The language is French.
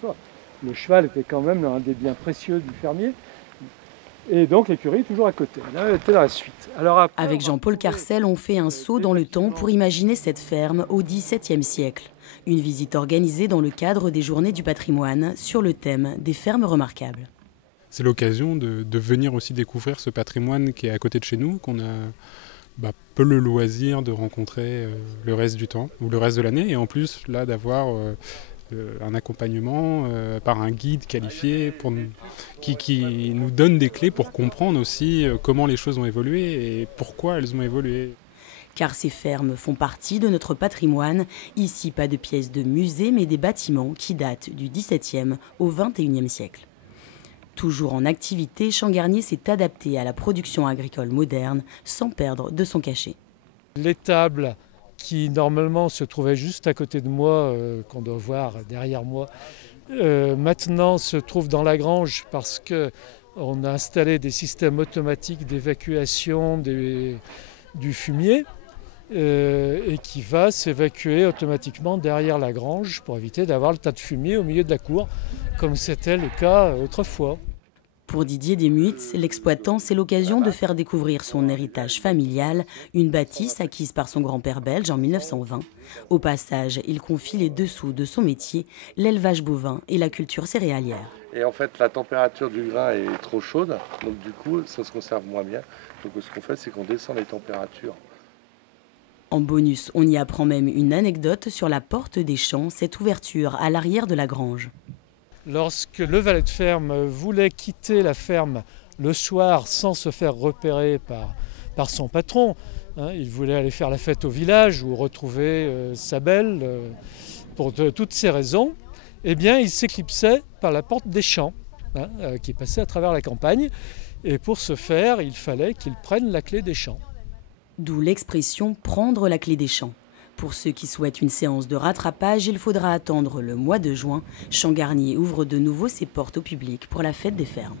soit. Le cheval était quand même un des biens précieux du fermier. Et donc l'écurie est toujours à côté. Là, elle était dans la suite. Alors après, Avec Jean-Paul Carcel, on fait un saut dans le temps pour imaginer cette ferme au XVIIe siècle. Une visite organisée dans le cadre des Journées du patrimoine sur le thème des fermes remarquables. C'est l'occasion de venir aussi découvrir ce patrimoine qui est à côté de chez nous, qu'on a peu le loisir de rencontrer le reste du temps ou le reste de l'année. Et en plus, là, d'avoir un accompagnement par un guide qualifié qui nous donne des clés pour comprendre aussi comment les choses ont évolué et pourquoi elles ont évolué. Car ces fermes font partie de notre patrimoine. Ici, pas de pièces de musée, mais des bâtiments qui datent du XVIIe au XXIe siècle. Toujours en activité, Champ-Garnier s'est adapté à la production agricole moderne sans perdre de son cachet. l'étable qui normalement se trouvait juste à côté de moi, qu'on doit voir derrière moi, maintenant se trouve dans la grange parce qu'on a installé des systèmes automatiques d'évacuation du fumier et qui va s'évacuer automatiquement derrière la grange pour éviter d'avoir le tas de fumier au milieu de la cour, comme c'était le cas autrefois. Pour Didier Desmuits, l'exploitant, c'est l'occasion de faire découvrir son héritage familial, une bâtisse acquise par son grand-père belge en 1920. Au passage, il confie les dessous de son métier, l'élevage bovin et la culture céréalière. Et en fait, la température du grain est trop chaude, donc du coup, ça se conserve moins bien. Donc ce qu'on fait, c'est qu'on descend les températures. En bonus, on y apprend même une anecdote sur la porte des champs, cette ouverture à l'arrière de la grange. Lorsque le valet de ferme voulait quitter la ferme le soir sans se faire repérer par son patron, il voulait aller faire la fête au village ou retrouver sa belle, pour toutes ces raisons, eh bien il s'éclipsait par la porte des champs, qui passait à travers la campagne. Et pour ce faire, il fallait qu'il prenne la clé des champs. D'où l'expression « prendre la clé des champs ». Pour ceux qui souhaitent une séance de rattrapage, il faudra attendre le mois de juin. Champ-Garnier ouvre de nouveau ses portes au public pour la fête des fermes.